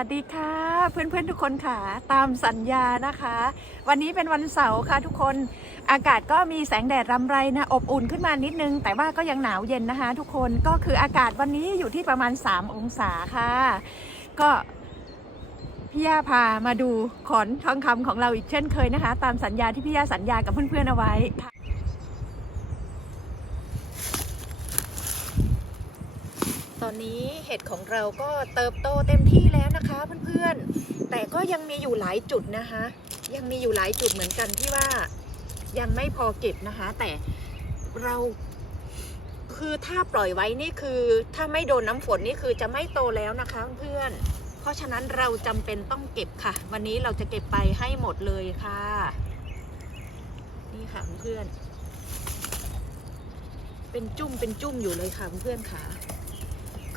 ัสดีค่ะ เพื่อนๆทุกคนค่ะ ตามสัญญานะคะ วันนี้เป็นวันเสาร์ค่ะทุกคนอากาศก็มีแสงแดดรำไรนะอบอุ่นขึ้นมานิดนึง แต่ว่าก็ยังหนาวเย็นนะคะ ทุกคนก็คืออากาศวันนี้อยู่ที่ประมาณ 3 องศาค่ะ ก็พี่ย่าพามาดูขอนทองคำของเราอีกเช่นเคยนะคะ ตามสัญญาที่พี่ย่าสัญญากับเพื่อนๆเอาไว้ค่ะ ต อนนี้เห็ดของเราก็เติบโตเต็มที่แล้วนะคะเพื่อนๆ แต่ก็ยังมีอยู่หลายจุดนะคะ ยังมีอยู่หลายจุดเหมือนกันที่ว่ายังไม่พอเก็บนะคะ แต่เราคือถ้าปล่อยไว้นี่คือถ้าไม่โดนน้ำฝนนี่คือจะไม่โตแล้วนะคะเพื่อนๆเพราะฉะนั้นเราจำเป็นต้องเก็บค่ะ วันนี้เราจะเก็บไปให้หมดเลยค่ะ นี่ค่ะเพื่อนเป็นจุ่มเป็นจุ่มอยู่เลยค่ะเพื่อนค่ะ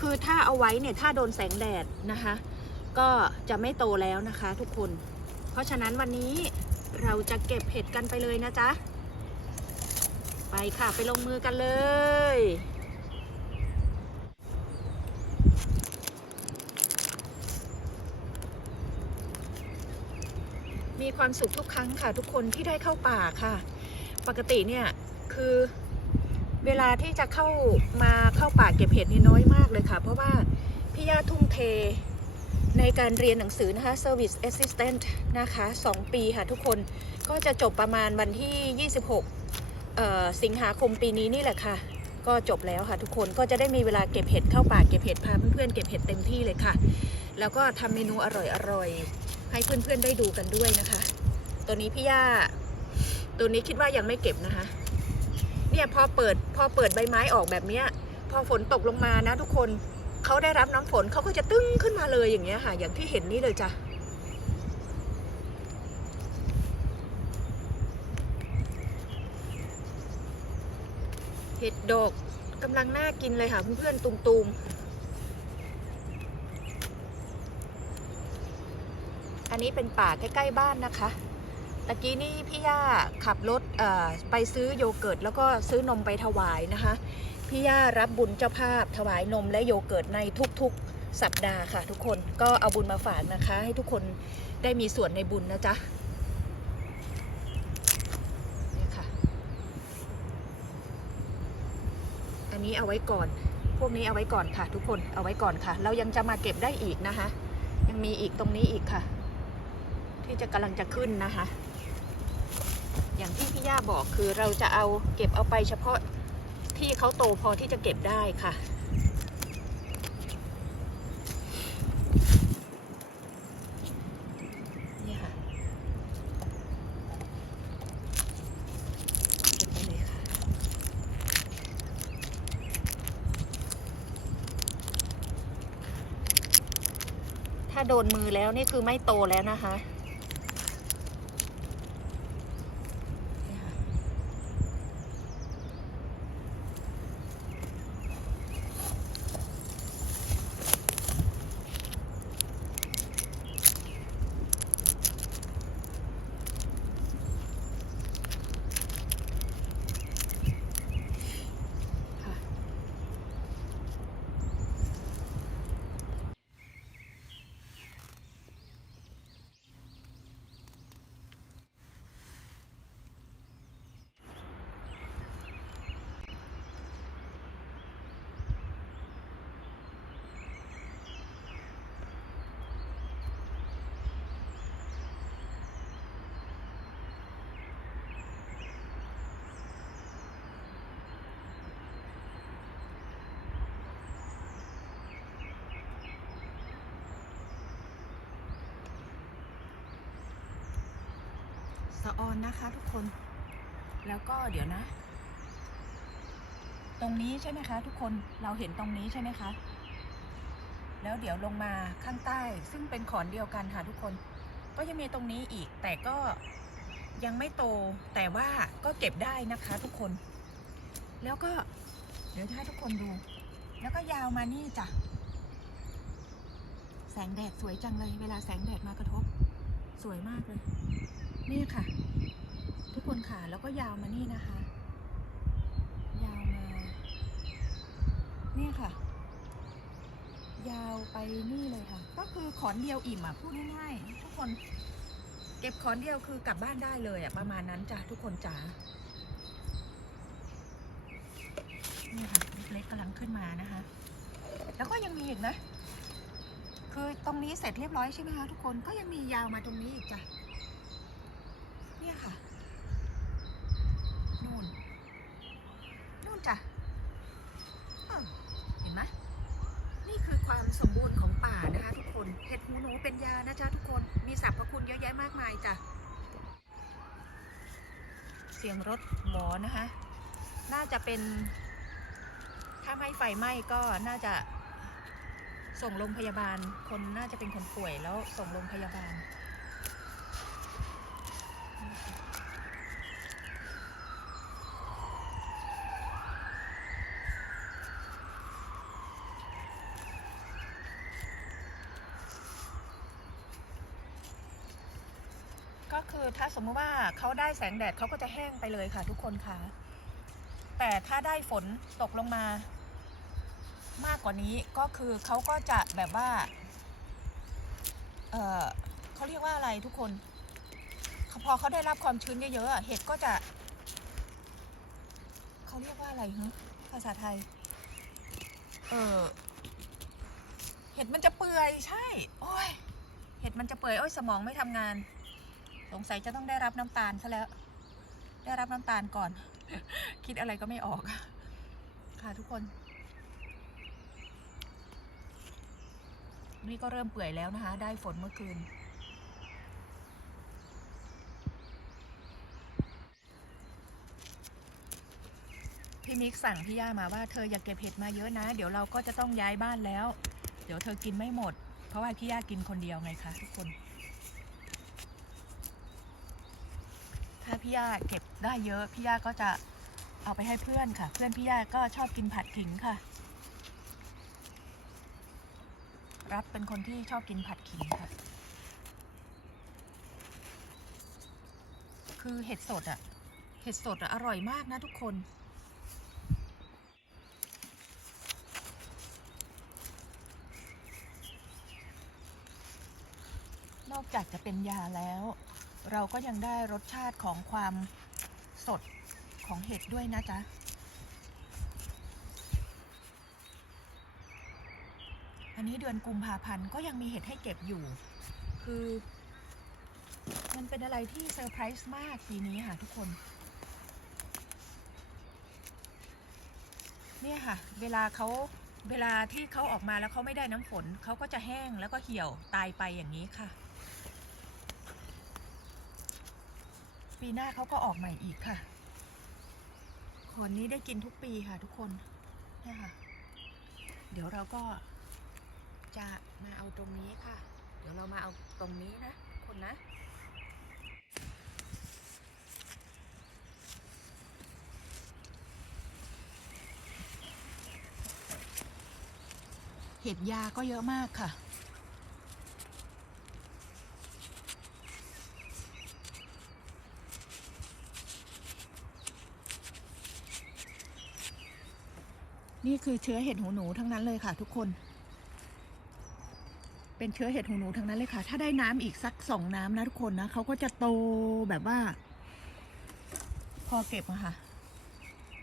คือถ้าเอาไว้เนี่ยถ้าโดนแสงแดดนะคะ ก็จะไม่โตแล้วนะคะทุกคน เพราะฉะนั้นวันนี้เราจะเก็บเห็ดกันไปเลยนะจ๊ะ ไปค่ะไปลงมือกันเลยมีความสุขทุกครั้งค่ะทุกคนที่ได้เข้าป่าค่ะ ปกติเนี่ยคือ เวลาที่จะเข้ามาเข้าป่าเก็บเห็ดนี่น้อยมากเลยค่ะ เพราะว่าพี่ย่าทุ่มเทในการเรียนหนังสือนะคะ Service Assistant นะคะ 2 ปีค่ะทุกคนก็จะจบประมาณวันที่ 26 สิงหาคมปีนี้นี่แหละค่ะ ก็จบแล้วค่ะทุกคนก็จะได้มีเวลาเก็บเห็ดเข้าป่าเก็บเห็ดพาเพื่อนๆเก็บเห็ดเต็มที่เลยค่ะ แล้วก็ทำเมนูอร่อยๆ ให้เพื่อนๆได้ดูกันด้วยนะคะ ตัวนี้พี่ย่าตัวนี้คิดว่ายังไม่เก็บนะคะ เนี่ยพอเปิดพอเปิดใบไม้ออกแบบเนี้ยพอฝนตกลงมานะ ทุกคนเขาได้รับน้ำฝนเขาก็จะตึ้งขึ้นมาเลยอย่างเงี้ยค่ะ อย่างที่เห็นนี่เลยจ้ะเห็ดดอกกำลังน่ากินเลยค่ะเพื่อนๆตุมๆ อันนี้เป็นป่าใกล้ๆบ้านนะคะ ตะกี้นี่พี่ย่าขับรถไปซื้อโยเกิร์ตแล้วก็ซื้อนมไปถวายนะคะ พี่ย่ารับบุญเจ้าภาพถวายนมและโยเกิร์ตในทุกๆสัปดาห์ค่ะ ทุกคนก็เอาบุญมาฝากนะคะ ให้ทุกคนได้มีส่วนในบุญนะจ๊ะนี่ค่ะ อันนี้เอาไว้ก่อน พวกนี้เอาไว้ก่อนค่ะ ทุกคนเอาไว้ก่อนค่ะ เรายังจะมาเก็บได้อีกนะคะ ยังมีอีกตรงนี้อีกค่ะ ที่จะกำลังจะขึ้นนะคะ อย่างที่พี่ย่าบอกคือเราจะเอาเก็บเอาไปเฉพาะที่เขาโตพอที่จะเก็บได้ค่ะถ้าโดนมือแล้วนี่คือไม่โตแล้วนะคะ สะออนนะคะทุกคน แล้วก็เดี๋ยวนะ ตรงนี้ใช่ไหมคะ ทุกคนเราเห็นตรงนี้ใช่ไหมคะ แล้วเดี๋ยวลงมาข้างใต้ซึ่งเป็นขอนเดียวกันค่ะทุกคน ก็ยังมีตรงนี้อีก แต่ก็ยังไม่โต แต่ว่าก็เก็บได้นะคะทุกคน แล้วก็เดี๋ยวให้ทุกคนดู แล้วก็ยาวมานี่จ้ะแสงแดดสวยจังเลย เวลาแสงแดดมากระทบ สวยมากเลย นี่ค่ะ ทุกคนค่ะแล้วก็ยาวมานี่นะคะ ยาวมาเนี่ยค่ะ ยาวไปนี่เลยค่ะ ก็คือขอนเดียวอิ่มอะพูดง่ายๆทุกคน เก็บขอนเดียวคือกลับบ้านได้เลยอะประมาณนั้นจ้ะทุกคนจ๋านี่ค่ะเล็กๆกำลังขึ้นมานะคะ แล้วก็ยังมีอีกนะ คือตรงนี้เสร็จเรียบร้อยใช่ไหมคะทุกคนก็ยังมียาวมาตรงนี้อีกจ้ะ เนี่ยค่ะ นู่น นู่นจ้ะเห็นไหมนี่คือความสมบูรณ์ของป่านะคะทุกคน เห็ดหูหนูเป็นยานะจ๊ะทุกคน มีสรรพคุณเยอะแยะมากมายจ้ะ เสียงรถหวอนะคะ น่าจะเป็น ถ้าไม่ไฟไหม้ก็น่าจะส่งโรงพยาบาล คนน่าจะเป็นคนป่วยแล้วส่งโรงพยาบาล ก็คือถ้าสมมติว่าเขาได้แสงแดดเขาก็จะแห้งไปเลยค่ะ ทุกคนค่ะ แต่ถ้าได้ฝนตกลงมา มากกว่านี้ก็คือเขาก็จะแบบว่า เออเขาเรียกว่าอะไรทุกคนพอเขาได้รับความชื้นเยอะๆเห็ดก็จะเขาเรียกว่าอะไรฮะภาษาไทย เออเห็ดมันจะเปื่อยใช่ โอ้ย เห็ดมันจะเปื่อย โอ้ยสมองไม่ทำงาน สงสัยจะต้องได้รับน้ำตาลซะแล้ว ได้รับน้ำตาลก่อน คิดอะไรก็ไม่ออก ค่ะทุกคน นี่ก็เริ่มเปื่อยแล้วนะคะ ได้ฝนเมื่อคืน พี่มิกสั่งพี่ย่ามาว่าเธออย่าเก็บเห็ดมาเยอะนะ เดี๋ยวเราก็จะต้องย้ายบ้านแล้ว เดี๋ยวเธอกินไม่หมด เพราะว่าพี่ย่ากินคนเดียวไงคะทุกคน ถ้า พี่ย่าเก็บได้เยอะพี่ย่าก็จะเอาไปให้เพื่อนค่ะ เพื่อนพี่ย่าก็ชอบกินผัดขิงค่ะ รับเป็นคนที่ชอบกินผัดขิงค่ะ คือเห็ดสดอะเห็ดสดอะอร่อยมากนะทุกคนนอกจากจะเป็นยาแล้ว เราก็ยังได้รสชาติของความสดของเห็ดด้วยนะจ๊ะอันนี้เดือนกุมภาพันธ์ก็ยังมีเห็ดให้เก็บอยู่ คือ มันเป็นอะไรที่เซอร์ไพรส์มากปีนี้ค่ะทุกคน เนี่ยค่ะ เวลาเขาเวลาที่เขาออกมาแล้วเขาไม่ได้น้ำฝนเขาก็จะแห้งแล้วก็เหี่ยวตายไปอย่างนี้ค่ะ ปีหน้าเขาก็ออกใหม่อีกค่ะ ขนนี้ได้กินทุกปีค่ะทุกคนเนี่ยค่ะ เดี๋ยวเราก็จะมาเอาตรงนี้ค่ะ เดี๋ยวเรามาเอาตรงนี้นะ คนนะเห็ดยาก็เยอะมากค่ะ นี่คือเชื้อเห็ดหูหนูทั้งนั้นเลยค่ะ ทุกคน เป็นเชื้อเห็ดหูหนูทั้งนั้นเลยค่ะ ถ้าได้น้ำอีกสักสองน้ำนะทุกคนนะเขาก็จะโตแบบว่า พอเก็บอะค่ะ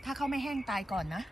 ถ้าเขาไม่แห้งตายก่อนนะ